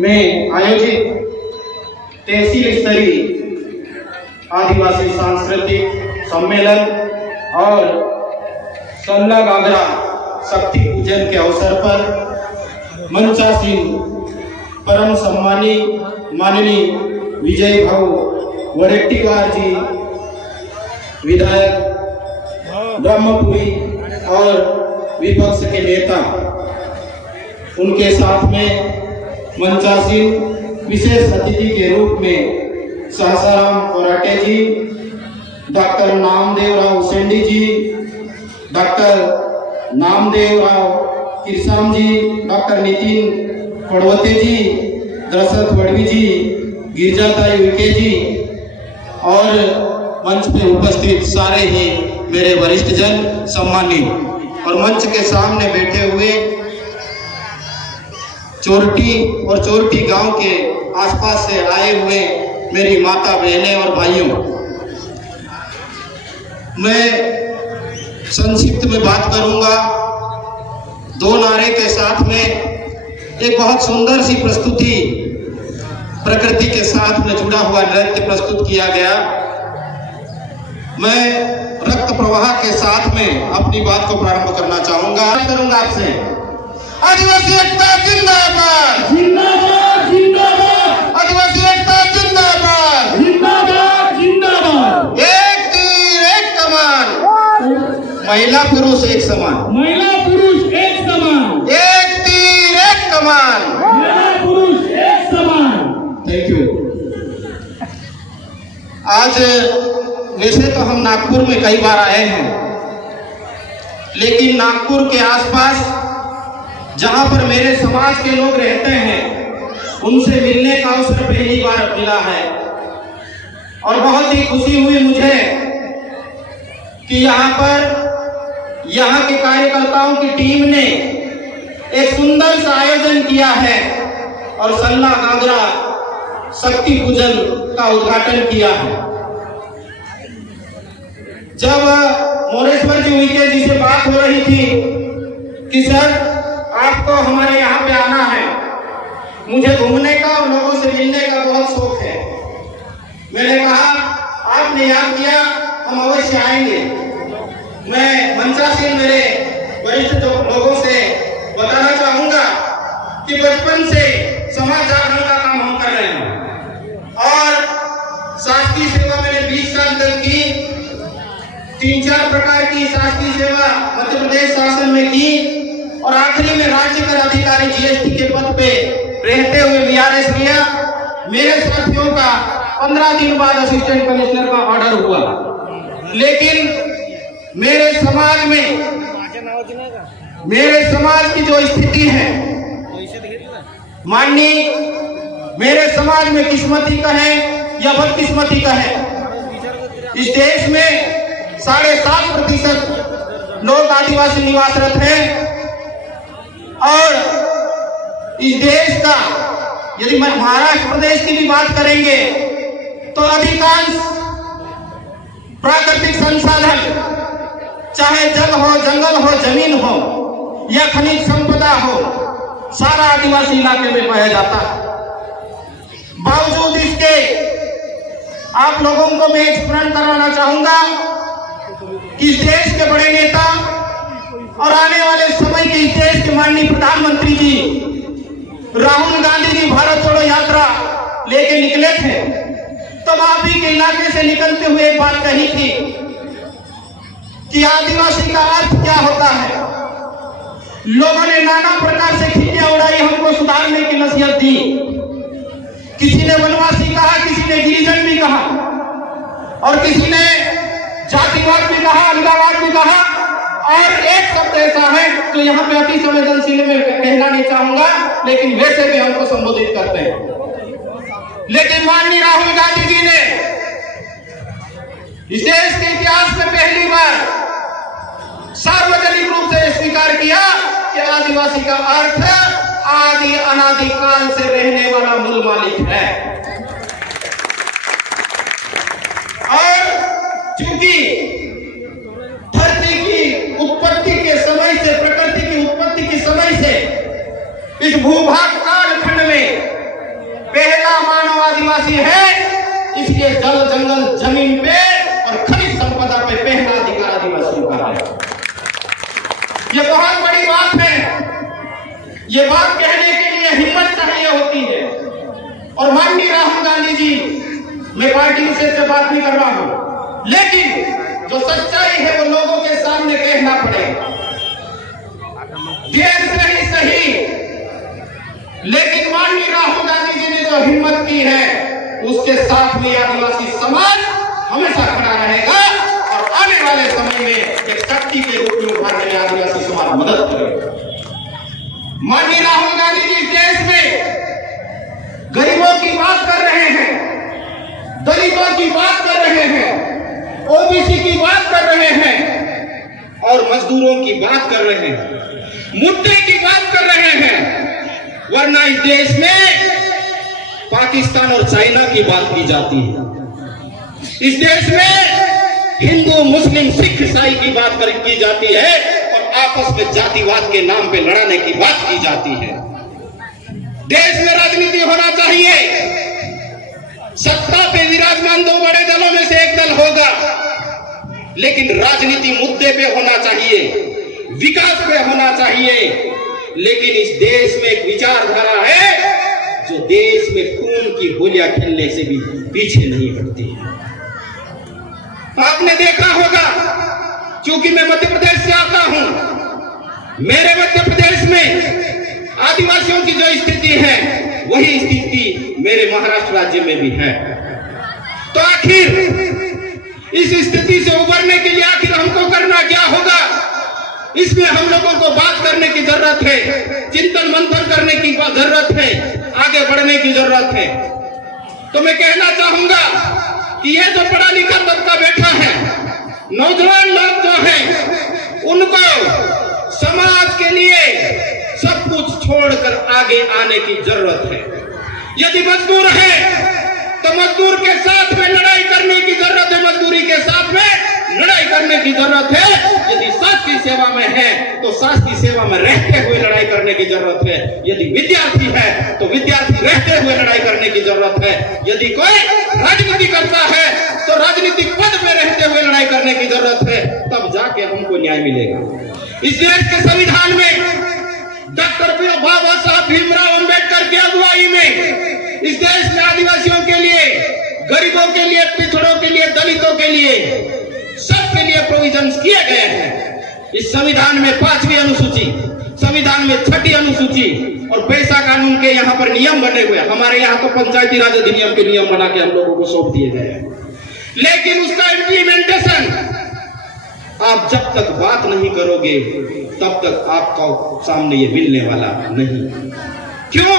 में आयोजित तहसील स्तरीय आदिवासी सांस्कृतिक सम्मेलन और सल्ला गागरा शक्ति पूजन के अवसर पर मंचासीन परम सम्मानी माननीय विजय भाऊ वडेट्टीवार जी विधायक ब्रह्मपुरी और विपक्ष के नेता, उनके साथ में मंचासीन विशेष अतिथि के रूप में सहसाराम कोराटे जी, डॉक्टर नामदेव राव उसेंडी जी, डॉक्टर नामदेव राव किरसाम जी, डॉक्टर नितिन पड़वते जी, दशरथ वड़वी जी, गिरजाताई विके जी और मंच पे उपस्थित सारे ही मेरे वरिष्ठ जन सम्मानित और मंच के सामने बैठे हुए चोरटी और चोरटी गांव के आसपास से आए हुए मेरी माता बहनें और भाइयों, मैं संक्षिप्त में बात करूंगा। दो नारे के साथ में एक बहुत सुंदर सी प्रस्तुति प्रकृति के साथ में जुड़ा हुआ नृत्य प्रस्तुत किया गया। मैं रक्त प्रवाह के साथ में अपनी बात को प्रारंभ करना चाहूंगा। करूंगा आपसे आदिवासी एकता जिंदाबाद, जिंदाबाद जिंदाबाद, आदिवासी एकता जिंदाबाद, जिंदाबाद जिंदाबाद। एक तीर एक कमान, महिला पुरुष एक समान, महिला पुरुष एक समान, एक तीर एक कमान, महिला पुरुष एक समान। Thank you. आज वैसे तो हम नागपुर में कई बार आए हैं, लेकिन नागपुर के आसपास जहां पर मेरे समाज के लोग रहते हैं उनसे मिलने का अवसर पहली बार मिला है और बहुत ही खुशी हुई मुझे कि यहाँ के कार्यकर्ताओं की टीम ने एक सुंदर सा आयोजन किया है और सल्ला गागरा शक्ति पूजन का उद्घाटन किया है। जब मोरेश्वर जी विके जी से बात हो रही थी कि सर आपको हमारे यहाँ पे आना है, मुझे घूमने का और लोगों से मिलने का बहुत शौक है, मैंने कहा आपने याद किया, हम अवश्य आएंगे। मैं मंचासीन मेरे वरिष्ठ लोगों से बताना चाहूंगा कि बचपन से समाज जागरण का काम हम कर रहे हैं और शासकीय सेवा मैंने 20 साल तक की। 3-4 प्रकार की शासकीय सेवा मध्य प्रदेश शासन में की और आखिरी में राज्य कर अधिकारी जीएसटी के पद पे रहते हुए वीआरएस किया। मेरे साथियों का 15 दिन बाद असिस्टेंट कमिश्नर का ऑर्डर हुआ, लेकिन मेरे समाज की जो स्थिति है, माननीय मेरे समाज में किस्मती कहे या बदकिस्मती कहे, इस देश में 7.5% लोग आदिवासी निवासरत हैं और इस देश का यदि महाराष्ट्र प्रदेश की भी बात करेंगे तो अधिकांश प्राकृतिक संसाधन, चाहे जल हो, जंगल हो, जमीन हो या खनिज संपदा हो, सारा आदिवासी इलाके में पाया जाता है। बावजूद इसके आप लोगों को मैं स्मरण कराना चाहूंगा कि इस देश के बड़े नेता और आने वाले समय के इस देश के माननीय प्रधानमंत्री जी राहुल गांधी जी भारत छोड़ो यात्रा लेके निकले थे, तब आप ही के इलाके से निकलते हुए एक बात कही थी कि आदिवासी का अर्थ क्या होता है। लोगों ने नाना प्रकार से खिल्लियां उड़ाई, हमको सुधारने की नसीहत दी। किसी ने वनवासी कहा, किसी ने गिरिजन भी कहा और किसी ने जातिवाद भी कहा, अलगावाद भी कहा और एक शब्द ऐसा है जो यहाँ पे अति संवेदनशील में कहना नहीं चाहूंगा, लेकिन वैसे भी हमको संबोधित करते हैं। लेकिन माननीय राहुल गांधी जी ने इस देश के इतिहास में पहली बार सार्वजनिक रूप से स्वीकार किया कि आदिवासी का अर्थ आदि अनादि काल से रहने वाला मूल मालिक है। और चूंकि धरती की उत्पत्ति के समय से, प्रकृति की उत्पत्ति के समय से इस भूभाग कालखंड में आदिवासी है, इसलिए जल जंगल जमीन पे और खनिज संपदा पे पहला अधिकार आदिवासियों का है। ये बहुत बड़ी बात है। ये बात कहने के लिए हिम्मत चाहिए होती है। और माननीय राहुल गांधी जी, मैं पार्टी से बात नहीं कर रहा हूं, लेकिन जो सच्चाई है वो लोगों के सामने कहना पड़ेगा। देश नहीं सही, लेकिन माननीय राहुल गांधी जी ने जो हिम्मत की है उसके साथ में आदिवासी समाज हमेशा खड़ा रहेगा और आने वाले समय में एक शक्ति के रूप में उभारने में आदिवासी समाज मदद करेगा। माननीय राहुल गांधी जी इस देश में गरीबों की बात कर रहे हैं, दलितों की बात कर रहे हैं, ओबीसी की बात कर रहे हैं और मजदूरों की बात कर रहे हैं, मुद्दे की बात कर रहे हैं। वरना इस देश में पाकिस्तान और चाइना की बात की जाती है। इस देश में हिंदू मुस्लिम सिख ईसाई की बात की जाती है और आपस में जातिवाद के नाम पे लड़ाने की बात की जाती है। देश में राजनीति होना चाहिए। सत्ता पे विराजमान दो बड़े दलों में से एक दल होगा, लेकिन राजनीति मुद्दे पे होना चाहिए, विकास पे होना चाहिए। लेकिन इस देश में एक विचारधारा है जो देश में खून की होलियां खेलने से भी पीछे नहीं हटती है। आपने देखा होगा, क्योंकि मैं मध्य प्रदेश से आता हूं, मेरे मध्य प्रदेश में आदिवासियों की जो स्थिति है वही स्थिति मेरे महाराष्ट्र राज्य में भी है। तो आखिर इस स्थिति से उबरने के लिए आखिर हमको करना क्या होगा? इसमें हम लोगों को बात करने की जरूरत है, चिंतन मंथन करने की जरूरत है, आगे बढ़ने की जरूरत है। तो मैं कहना चाहूंगा कि ये जो पढ़ा लिखा तबका बैठा है, नौजवान लोग जो हैं, उनको समाज के लिए सब कुछ छोड़कर आगे आने की जरूरत है। यदि मजदूर है तो मजदूर के साथ में लड़ाई करने की जरूरत है, मजदूरी के साथ में लड़ाई करने की जरूरत है। यदि सास की सेवा में है तो सास की सेवा में रहते हुए लड़ाई करने की जरूरत है। यदि विद्यार्थी है तो विद्यार्थी रहते हुए लड़ाई करने की जरूरत है। यदि कोई राजनीति करता है तो राजनीतिक पद में रहते हुए लड़ाई करने की जरूरत है, तब जाके हमको न्याय मिलेगा। इस देश के संविधान में डॉक्टर बाबा साहब भीमराव अंबेडकर की अगुवाई में इस देश में आदिवासियों के लिए, गरीबों के लिए, पिछड़ों के लिए, दलितों के लिए, सबके लिए प्रोविजंस किए गए हैं। इस संविधान में 5वीं अनुसूची, संविधान में 6ठी अनुसूची और पैसा कानून के यहाँ पर नियम बने हुए। हमारे यहाँ तो पंचायती राज अधिनियम के नियम बना के हम लोगों को सौंप दिए गए हैं, लेकिन उसका इम्प्लीमेंटेशन आप जब तक बात नहीं करोगे तब तक आपका सामने ये मिलने वाला नहीं। क्यों?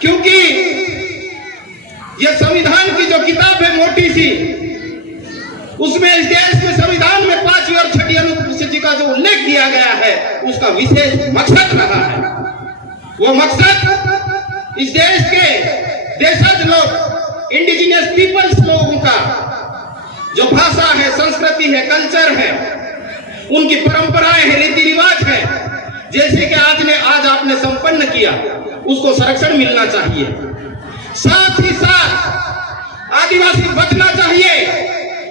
क्योंकि ये संविधान की जो किताब है मोटी सी, उसमें इस देश के संविधान में 5वीं और 6ठी अनुसूची का जो उल्लेख किया गया है उसका विशेष मकसद रहा है। वो मकसद इस देश के देशज लोग, इंडिजिनियस पीपल्स लोगों का जो भाषा है, संस्कृति है, कल्चर है, उनकी परंपराएं हैं, रीति रिवाज है, जैसे कि आज आपने संपन्न किया, उसको संरक्षण मिलना चाहिए। साथ ही साथ आदिवासी बचना चाहिए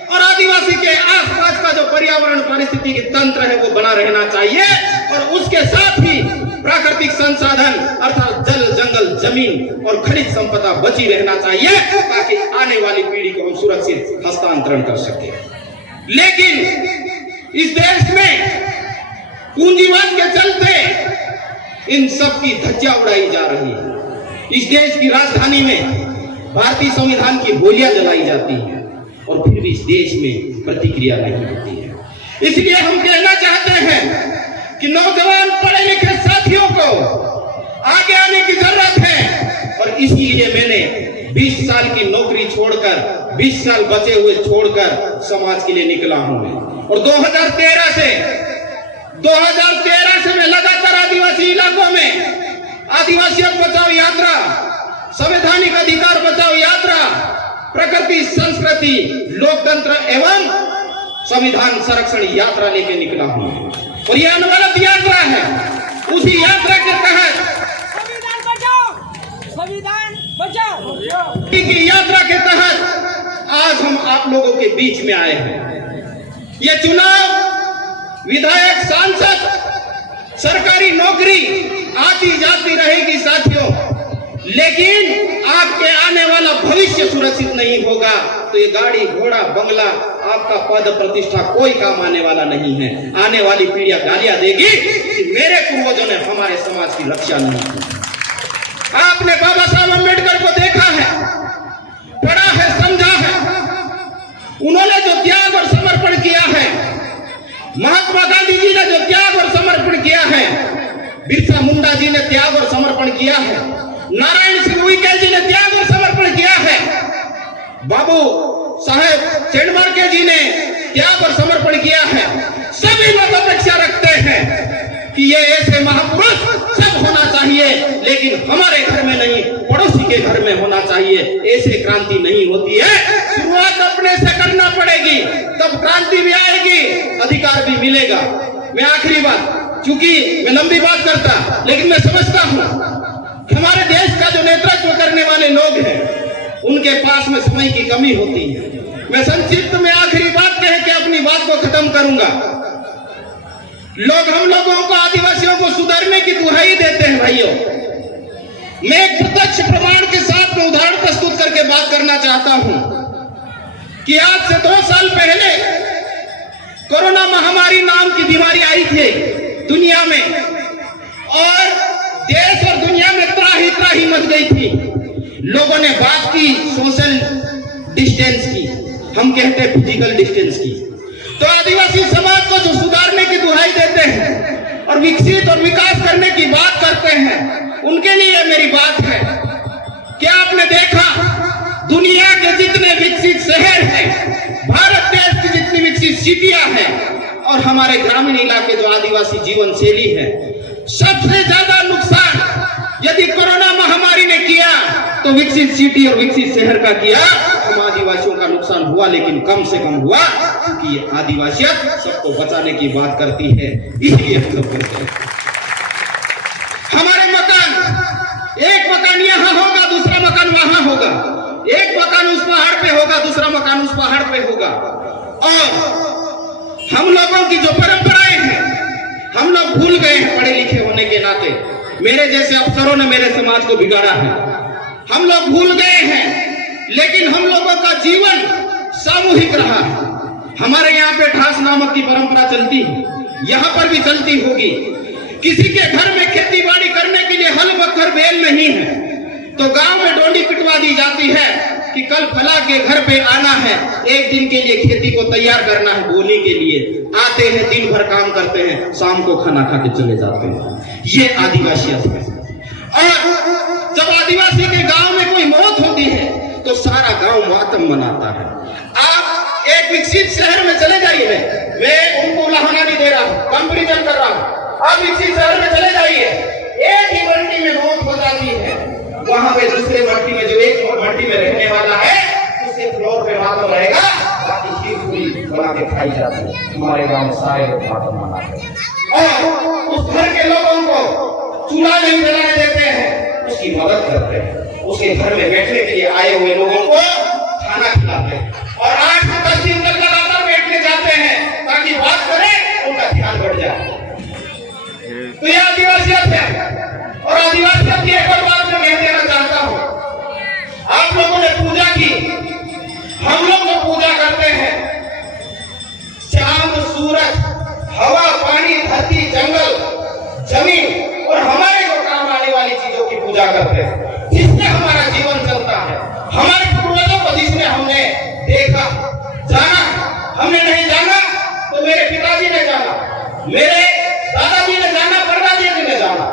और आदिवासी के आसपास का जो पर्यावरण पारिस्थितिकी तंत्र है वो बना रहना चाहिए और उसके साथ ही प्राकृतिक संसाधन अर्थात जल जंगल जमीन और खनिज संपदा बची रहना चाहिए ताकि आने वाली पीढ़ी को हम सुरक्षित हस्तांतरण कर सके। लेकिन इस देश में पूंजीवाद के चलते इन सब की धज्जियां उड़ाई जा रही है। इस देश की राजधानी में भारतीय संविधान की गोलियां जलाई जाती है और फिर भी इस देश में प्रतिक्रिया नहीं होती है। इसलिए हम कहना चाहते हैं कि नौजवान पढ़े लिखे साथियों को आगे आने की जरूरत है और इसीलिए मैंने 20 साल की नौकरी छोड़कर, 20 साल बचे हुए छोड़कर समाज के लिए निकला हूं और 2013 से मैं लगातार आदिवासी इलाकों में आदिवासियों बचाओ यात्रा, संवैधानिक अधिकार बचाओ यात्रा, प्रकृति संस्कृति लोकतंत्र एवं संविधान संरक्षण यात्रा लेके निकला हूं और यह अनवरत यात्रा है। उसी यात्रा के तहत संविधान बचाओ। की यात्रा के तहत आज हम आप लोगों के बीच में आए हैं। ये चुनाव विधायक, सांसद, सरकारी नौकरी आती जाती रहेगी साथियों, लेकिन आपके आने वाला भविष्य सुरक्षित नहीं होगा तो ये गाड़ी, घोड़ा, बंगला, आपका पद प्रतिष्ठा कोई काम आने वाला नहीं है। आने वाली पीढ़ियां गालियां देगी कि मेरे पूर्वजों ने हमारे समाज की रक्षा नहीं की। आपने बाबा साहब अम्बेडकर को देखा है, पढ़ा है, समझा है। उन्होंने जो त्याग और समर्पण किया है, महात्मा गांधी जी ने जो त्याग और समर्पण किया है, बिरसा मुंडा जी ने त्याग और समर्पण किया है, नारायण सिंह उइके जी ने त्याग और समर्पण किया है, बाबू साहेब चेंडमार्के जी ने त्याग और समर्पण किया है। सभी लोग अपेक्षा रखते हैं कि ये ऐसे महापुरुष सब होना चाहिए, लेकिन हमारे घर में नहीं, पड़ोसी के घर में होना चाहिए। ऐसे क्रांति नहीं होती है। शुरुआत अपने से करना पड़ेगी, तब क्रांति भी आएगी, अधिकार भी मिलेगा। मैं आखिरी बात, चूंकि मैं लंबी बात करता, लेकिन मैं समझता हूं कि हमारे देश का जो नेतृत्व करने वाले लोग हैं, उनके पास में समय की कमी होती है। मैं संक्षिप्त में आखिरी बात कह के अपनी बात को खत्म करूंगा। लोग हम लोगों को, आदिवासियों को सुधारने की दुहाई देते हैं। भाइयों, मैं एक प्रत्यक्ष प्रमाण के साथ में उदाहरण प्रस्तुत करके बात करना चाहता हूं कि आज से 2 साल पहले कोरोना महामारी नाम की बीमारी आई थी दुनिया में, और देश और दुनिया में त्राही मच गई थी। लोगों ने बात की सोशल डिस्टेंस की, हम कहते हैं फिजिकल डिस्टेंस की। तो आदिवासी समाज को जो सुधारने की दुहाई देते हैं और विकसित और विकास करने की बात करते हैं, उनके लिए मेरी बात है। क्या आपने देखा, दुनिया के जितने विकसित शहर हैं, भारत देश की जितनी विकसित सिटियां हैं, और हमारे ग्रामीण इलाके जो आदिवासी जीवन शैली है, सबसे ज्यादा नुकसान यदि कोरोना महामारी ने किया तो विकसित सिटी और विकसित शहर का किया। हम आदिवासियों का नुकसान हुआ, लेकिन कम से कम हुआ, क्योंकि आदिवासियत सबको बचाने की बात करती है, इसलिए हम लोग करते हैं। हमारे मकान, एक मकान यहाँ होगा, दूसरा मकान वहां होगा, एक मकान उस पहाड़ पे होगा, दूसरा मकान उस पहाड़ पे होगा। और हम लोगों की जो परंपराएं हैं, हम लोग भूल गए हैं पढ़े लिखे होने के नाते। मेरे जैसे अफसरों ने मेरे समाज को बिगाड़ा है, हम लोग भूल गए हैं, लेकिन हम लोगों का जीवन सामूहिक रहा है। हमारे यहाँ पे ठास नामक की परंपरा चलती है, यहाँ पर भी चलती होगी। किसी के घर में खेती बाड़ी करने के लिए हल बखर बैल नहीं है, तो गांव में डोंडी पिटवा दी जाती है कि कल फला के घर पे आना है, एक दिन के लिए खेती को तैयार करना है बोने के लिए। आते हैं, दिन भर काम करते हैं, शाम को खाना खा के चले जाते हैं। ये आदिवासियत है। और जब आदिवासी के गांव में कोई मौत होती है तो सारा गांव मातम मनाता है। आप एक विकसित शहर में चले जाइए, मैं उनको उलाहना नहीं दे रहा हूं, कंपेरिजन कर रहा हूं। आप विकसित शहर में चले जाइए, एक ही मल्टी में मौत हो जाती है, वहां पे दूसरे मल्टी में जो एक और मल्टी में रहने वाला है, उसके फ्लोर पे मातम रहेगा, बाकी खीर पूरी बना के खाई जाती है। हमारे गांव में सारे लोग मातम मनाते हैं, और उस घर के लोगों को चूल्हा नहीं जलाने देते हैं, उसकी मदद करते हैं, उसके घर में बैठने के लिए आए हुए लोगों को खाना खिलाते हैं, और 8 से 10 दिन तक लगातार बैठने जाते हैं ताकि बात करें, उनका ध्यान बढ़ जाए। तो यह आदिवासियत है। और आदिवासियत की एक और बात मैं कह देना चाहता हूं, आप लोगों ने पूजा की, हम लोग जो पूजा करते हैं, चांद, सूरज, हवा, पानी, धरती, जंगल, जमीन और हमारे जो काम आने वाली चीजों की पूजा करते हैं, जिससे हमारा जीवन चलता है। हमारे पूर्वजों को जिसने हमने देखा, जाना, हमने नहीं जाना तो मेरे पिताजी ने जाना, मेरे दादाजी ने जाना, परदादी जी ने जाना।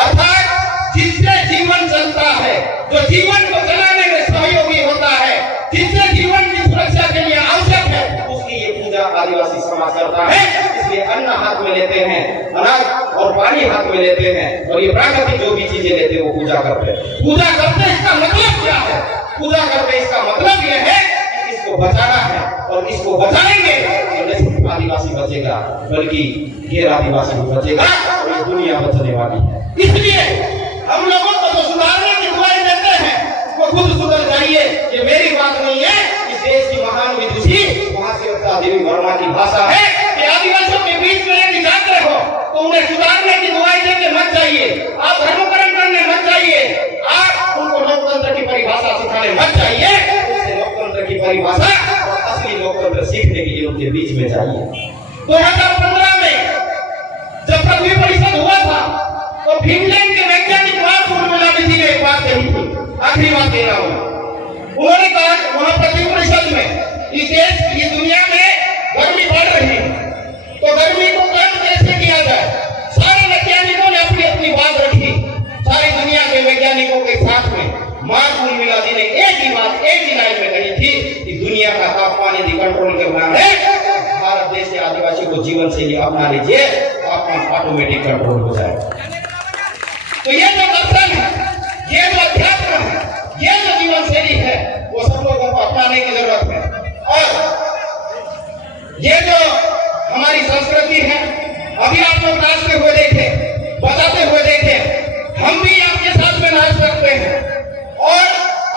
अर्थात जिससे जीवन चलता है, जो जीवन को चलाने में सहयोगी होता है, जिससे जीवन की सुरक्षा के लिए आवश्यक है, उसकी ये पूजा आदिवासी समाज करता है। इसलिए अन्न हाथ में लेते हैं, अनाज और पानी हाथ में लेते हैं, और ये प्राकृतिक जो भी चीजें लेते हैं वो पूजा करते हैं। पूजा करते इसका मतलब क्या है? पूजा करते इसका मतलब ये है कि इसको बचाना है, और इसको बचाएंगे तो न सिर्फ आदिवासी बचेगा बल्कि गैर आदिवासी भी बचेगा, और ये दुनिया बचने वाली है। इसलिए हम लोगों को तो सुधारने की दुआएं देते महान विदुषी महाशिवता देवी वर्मा की भाषा है कि आदिवासियों के बीच में यदि जाते हो तो उन्हें सुधारने की दुआई देने मत जाइए, आप धर्मकरण करने मत जाइए, आप उनको लोकतंत्र की परिभाषा सिखाने मत जाइए, उससे लोकतंत्र की परिभाषा और असली लोकतंत्र सीखने के लिए उनके बीच में जाइए। 2015 में जब पृथ्वी परिषद हुआ था तो फिनलैंड के वैज्ञानिक जी ने एक बात कही थी, आखिरी बात कह रहा हूं। उन्होंने कहा वहां पृथ्वी परिषद में इस देश इस दुनिया में गर्मी बढ़ रही है तो गर्मी को कम कैसे किया जाए। सारे वैज्ञानिकों ने अपनी अपनी बात रखी, सारी दुनिया के वैज्ञानिकों के साथ में मां उर्मिला जी ने एक ही बात एक ही लाइन में कही थी कि दुनिया का तापमान यदि कंट्रोल करना है, भारत देश के आदिवासी को जीवन शैली अपना लीजिए, तापमान ऑटोमेटिक कंट्रोल हो जाएगा। तो ये जो दर्शन है, ये जो अध्यात्म है, ये जो जीवन शैली है, वो सब लोगों को अपनाने की जरूरत है। और ये जो हमारी संस्कृति है, अभी आप लोग नाचते हुए देखे, बजाते हुए देखे, हम भी आपके साथ में नाच सकते हैं और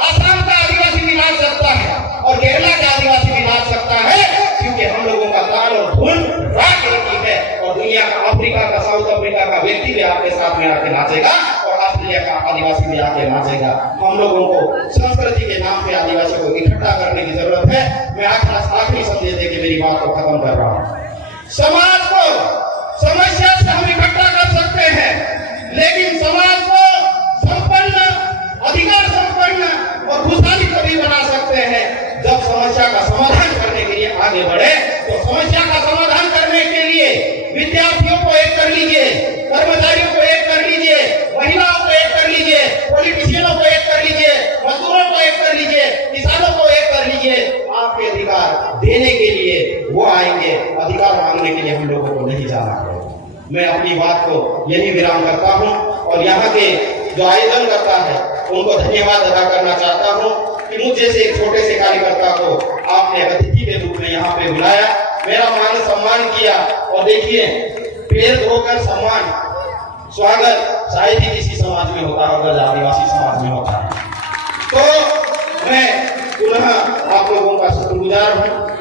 आसाम का आदिवासी भी नाच सकता है और केरला का आदिवासी भी नाच सकता है, क्योंकि हम लोगों का ताल और धुन राग एक ही है। और दुनिया का अफ्रीका का, साउथ अफ्रीका का व्यक्ति भी आपके साथ में आके नाचेगा और ऑस्ट्रेलिया का आदिवासी भी आके नाचेगा। हम लोगों को संस्कृति के नाम पे आदिवासी को इकट्ठा करने की जरूरत है। मैं आखिरी संदेश देके मेरी बात को खत्म कर रहा हूँ। समाज को समस्या से हम इकट्ठा कर सकते हैं, लेकिन समाज को संपन्न, अधिकार संपन्न और खुशहाली तभी बना सकते हैं जब समस्या का समाधान करने के लिए आगे बढ़े। तो समस्या का समाधान करने के लिए विद्यार्थियों को एक कर लीजिए, कर्मचारियों को एक कर लीजिए, महिलाओं को एक कर लीजिए, पॉलिटिशियनों को एक कर लीजिए, मजदूरों को एक कर लीजिए, किसानों को एक कर लीजिए। आपके अधिकार देने के लिए वो आएंगे, अधिकार मांगने के लिए हम लोगों को नहीं जाना पड़ेगा। मैं अपनी बात को यही विराम करता हूँ और यहाँ के जो आयोजन करता है उनको धन्यवाद अदा करना चाहता हूँ कि मुझ जैसे एक छोटे से कार्यकर्ता को आपने अतिथि के रूप में यहाँ पे बुलाया, मेरा मान सम्मान किया। और देखिए, पैर धोकर सम्मान, स्वागत शायद ही किसी समाज में होता होगा, आदिवासी समाज में होता है। तो मैं पुनः आप लोगों का शुक्रगुजार हूँ।